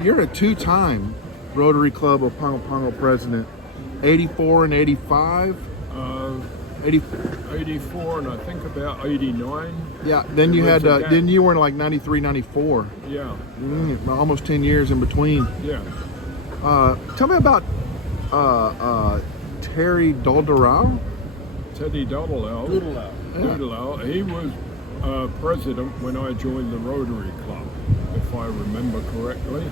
you're a two-time Rotary Club of Pago president, 84 and 85. 80, 84 and I think about 89. yeah, then you had, then you were in like 93, 94. Yeah. Almost 10 years in between. Yeah. Tell me about Terry Dolderau. Teddy Doodleow. Doodleow. He was president when I joined the Rotary Club, if I remember correctly.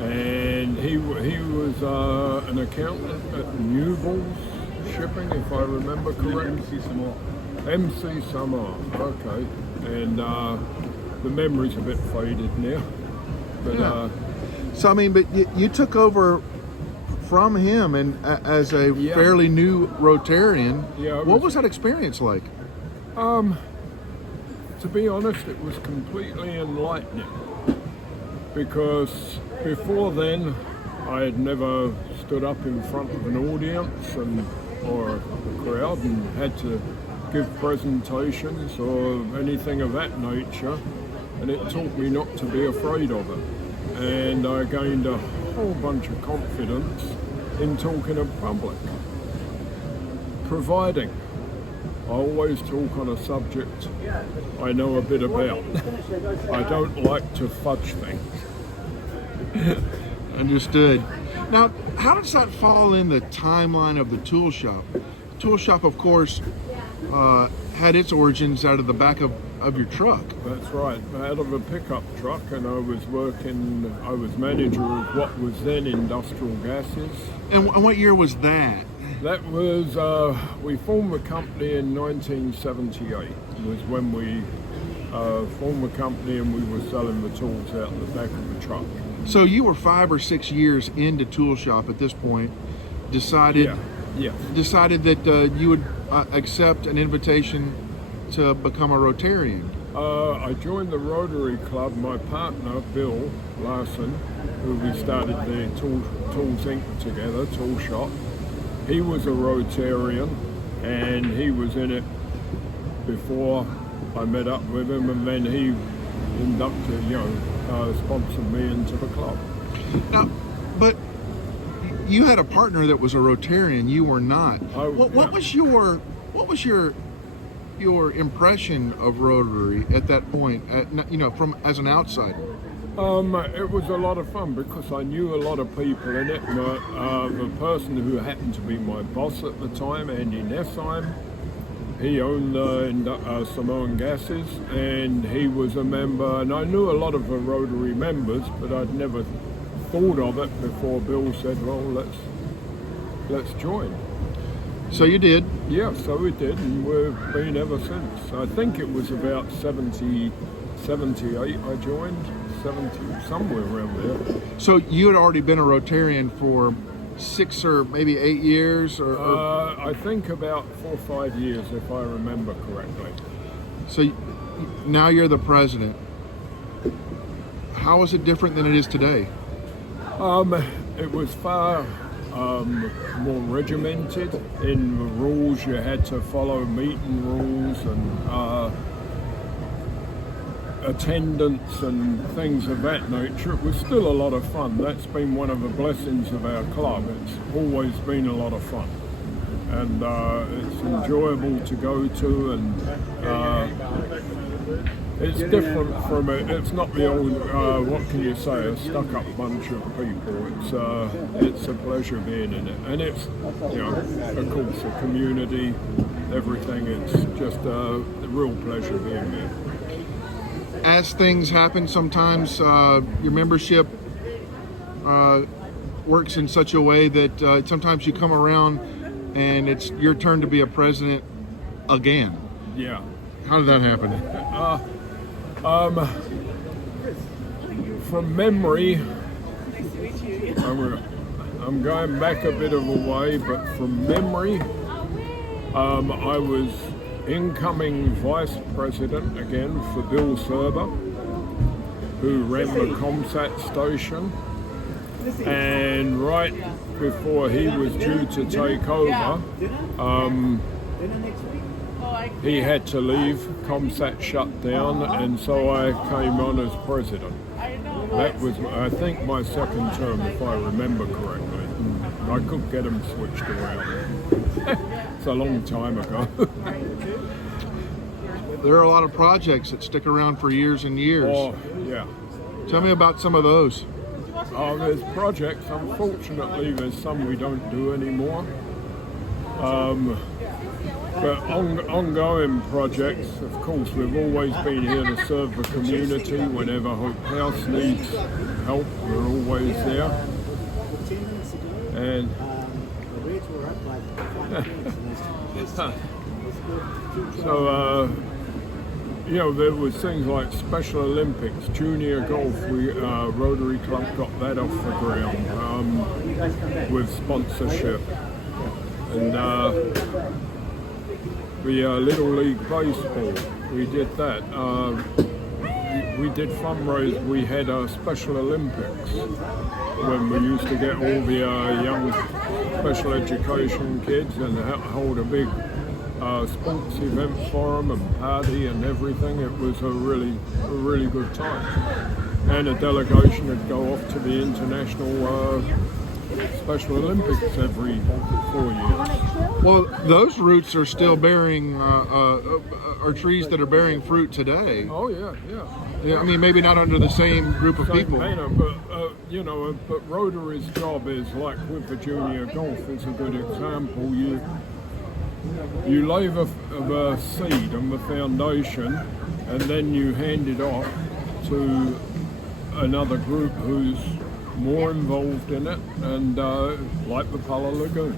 And he was an accountant at Newell's Shipping, if I remember correctly. MC Samoa. Okay. And the memory's a bit faded now. But yeah. So I mean, but you took over from him and as a fairly new Rotarian. Yeah. What was that experience like? To be honest, it was completely enlightening, because before then I had never stood up in front of an audience or a crowd and had to give presentations or anything of that nature, and it taught me not to be afraid of it. And I gained a whole bunch of confidence in talking in public, providing I always talk on a subject I know a bit about. I don't like to fudge things. Understood. Now, how does that fall in the timeline of the tool shop? Tool shop, of course, had its origins out of the back of your truck. That's right, out of a pickup truck, and I was manager of what was then Industrial Gases. And what year was that? That was, we formed the company in 1978, was when we formed the company, and we were selling the tools out in the back of the truck. So you were 5 or 6 years into tool shop at this point, decided that you would accept an invitation to become a Rotarian. I joined the Rotary Club. My partner, Bill Larson, who we started the Tools Inc. together, tool shop, he was a Rotarian, and he was in it before I met up with him, and then he sponsored me into the club. Now, but you had a partner that was a Rotarian. You were not. What was your impression of Rotary at that point? From as an outsider. It was a lot of fun because I knew a lot of people in it. The person who happened to be my boss at the time, Andy Nessheim, he owned Samoan Gases, and he was a member, and I knew a lot of the Rotary members, but I'd never thought of it before Bill said, well, let's join. So you did? Yeah, so we did, and we've been ever since. I think it was about 78 I joined, 70, somewhere around there. So you had already been a Rotarian for 6 or maybe 8 years? I think about 4 or 5 years, if I remember correctly. So now you're the president. How is it different than it is today? It was far more regimented in the rules. You had to follow meeting rules and attendance and things of that nature. It was still a lot of fun. That's been one of the blessings of our club. It's always been a lot of fun, and it's enjoyable to go to, and it's different from it. It's not the old what can you say, a stuck-up bunch of people. It's a pleasure being in it, and it's of course a community, everything. It's just a real pleasure being there. As things happen, sometimes your membership works in such a way that sometimes you come around and it's your turn to be a president again. Yeah. How did that happen? From memory, I'm going back a bit of a way, but from memory, I was incoming vice president again for Bill Serber, who ran the Comsat station, and right before he was due to take over, he had to leave. Comsat shut down, and so I came on as president. That was, I think, my second term, if I remember correctly. I could get them switched around. It's a long time ago. There are a lot of projects that stick around for years and years. Oh, yeah. Tell me about some of those. There's projects, unfortunately, there's some we don't do anymore. But ongoing projects, of course, we've always been here to serve the community. Whenever Hope House needs help, we're always there. And so, there was things like Special Olympics, Junior Golf. We Rotary Club got that off the ground with sponsorship, and the Little League Baseball. We did that. We did fundraise. We had Special Olympics when we used to get all the young special education kids and hold a big sports event for them and party and everything. It was a really good time. And a delegation would go off to the international Special Olympics every 4 years. Well, those roots are still bearing, are trees that are bearing fruit today. Oh yeah. Yeah, I mean, maybe not under the same group of people. But Rotary's job is, like with the Junior Golf, is a good example. You lay the seed and the foundation, and then you hand it off to another group who's more involved in it, and like the Pala Lagoon.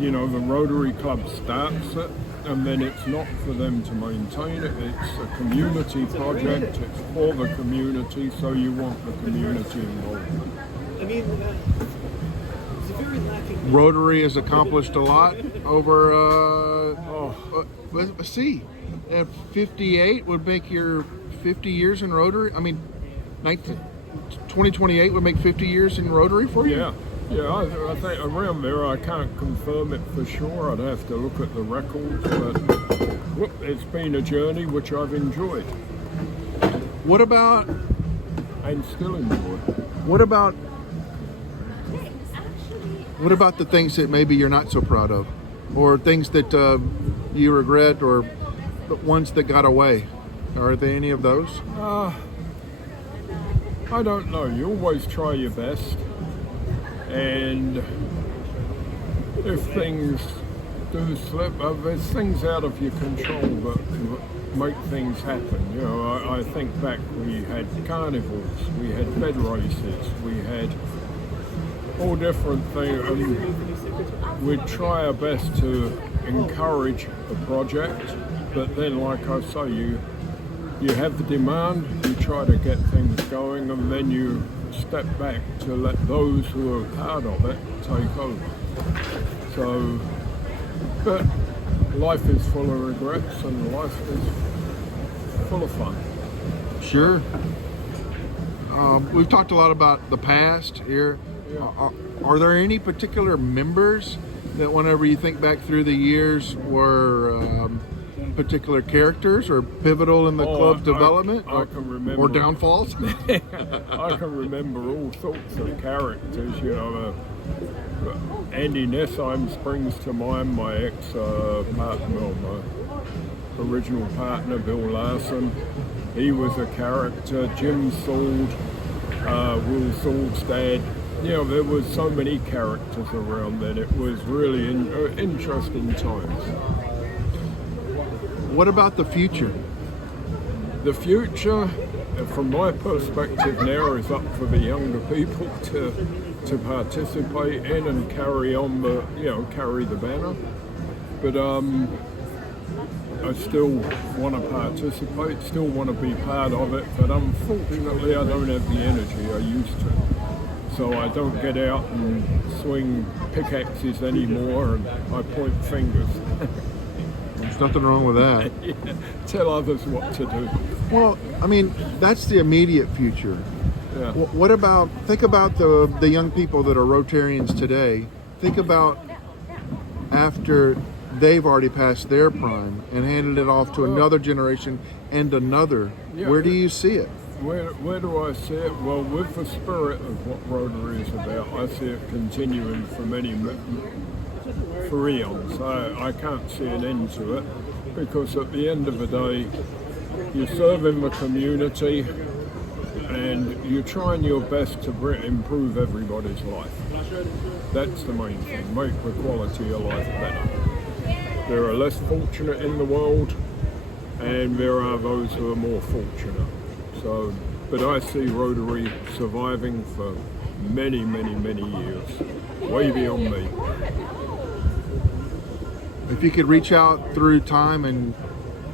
The Rotary Club starts it, and then it's not for them to maintain it. It's a community project. It's for the community, so you want the community involvement. Rotary has accomplished a lot over, let's see, 58 would make your 50 years in Rotary. I mean, 2028 would make 50 years in Rotary for you? Yeah, I think around there. I can't confirm it for sure. I'd have to look at the records, but it's been a journey which I've enjoyed. What about... And still enjoy. What about the things that maybe you're not so proud of? Or things that you regret, or the ones that got away? Are there any of those? I don't know. You always try your best, and if things do slip, there's things out of your control that make things happen. I think back, we had carnivals, we had bed races, we had all different things, and we'd try our best to encourage the project, but then, like I say, you have the demand, you try to get things going, and then you step back to let those who are part of it take over. So, but life is full of regrets, and life is full of fun. Sure. We've talked a lot about the past here. Yeah. Are there any particular members that, whenever you think back through the years, were particular characters or pivotal in the club's development? I can remember. Or downfalls? I can remember all sorts of characters. Andy Nessheim springs to mind, my ex-partner, my original partner, Bill Larson. He was a character. Jim Sould, Will Sould's dad. There was so many characters around then. It was really interesting times. What about the future? The future, from my perspective now, is up for the younger people to participate in and carry on carry the banner. But I still want to participate, still want to be part of it, but unfortunately I don't have the energy I used to. So I don't get out and swing pickaxes anymore, and I point fingers. There's nothing wrong with that. Yeah. Tell others what to do. Well, I mean, that's the immediate future. Yeah. What about, think about the young people that are Rotarians today. Think about after they've already passed their prime and handed it off to another generation and another. Yeah. Where do you see it? where do I see it? Well, with the spirit of what Rotary is about, I see it continuing for eons. I can't see an end to it, because at the end of the day, you're serving the community and you're trying your best to improve everybody's life. That's the main thing, make the quality of life better. There are less fortunate in the world, and there are those who are more fortunate. So, but I see Rotary surviving for many, many, many years, way beyond me. If you could reach out through time and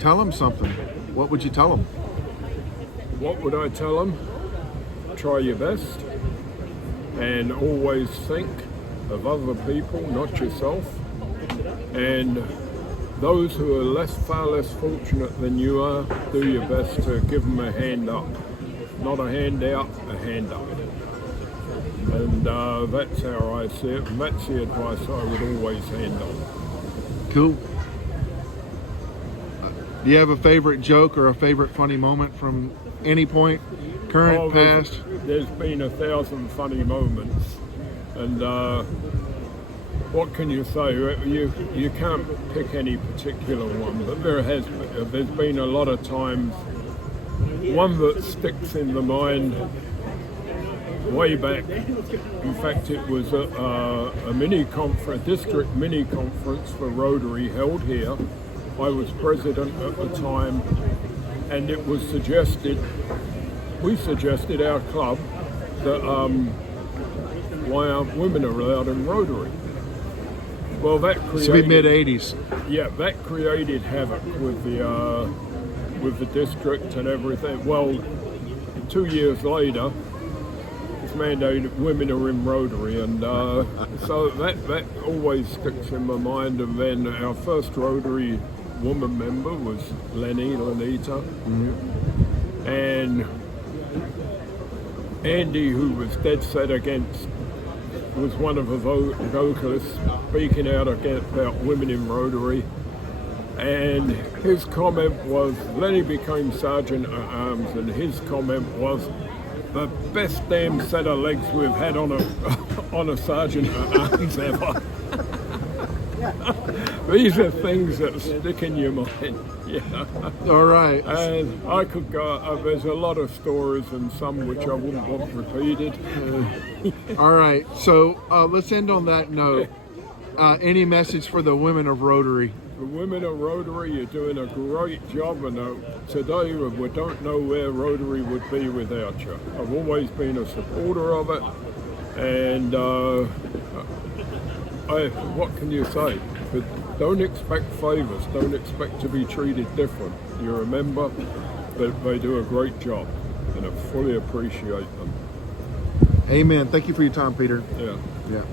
tell them something, what would you tell them? What would I tell them? Try your best, and always think of other people, not yourself. And those who are far less fortunate than you are, do your best to give them a hand up. Not a hand out, a hand up. And that's how I see it, and that's the advice I would always hand on. Cool. Do you have a favorite joke or a favorite funny moment from any point, current, past? There's been 1,000 funny moments, and what can you say? You can't pick any particular one, but there's been a lot of times. One that sticks in the mind way back. In fact, it was a district mini conference for Rotary held here. I was president at the time, and it was we suggested our club that why aren't women allowed in Rotary? Well, that created mid-80s. Yeah, that created havoc with the district and everything. Well, 2 years later, it's mandated women are in Rotary, and so that always sticks in my mind. And then our first Rotary woman member was Lenita, and Andy, who was dead set against, was one of the vocalists speaking out about women in Rotary, and his comment was, Lenny became Sergeant at Arms, and his comment was, the best damn set of legs we've had on a Sergeant at Arms ever. These are things that stick in your mind. Yeah. All right. And I could go, there's a lot of stories, and some which I wouldn't want repeated. All right, so let's end on that note. Any message for the women of Rotary? The women of Rotary, you're doing a great job, and today we don't know where Rotary would be without you. I've always been a supporter of it, and what can you say? But don't expect favours, don't expect to be treated different. You remember that they do a great job, and I fully appreciate them. Amen. Thank you for your time, Peter. Yeah. Yeah.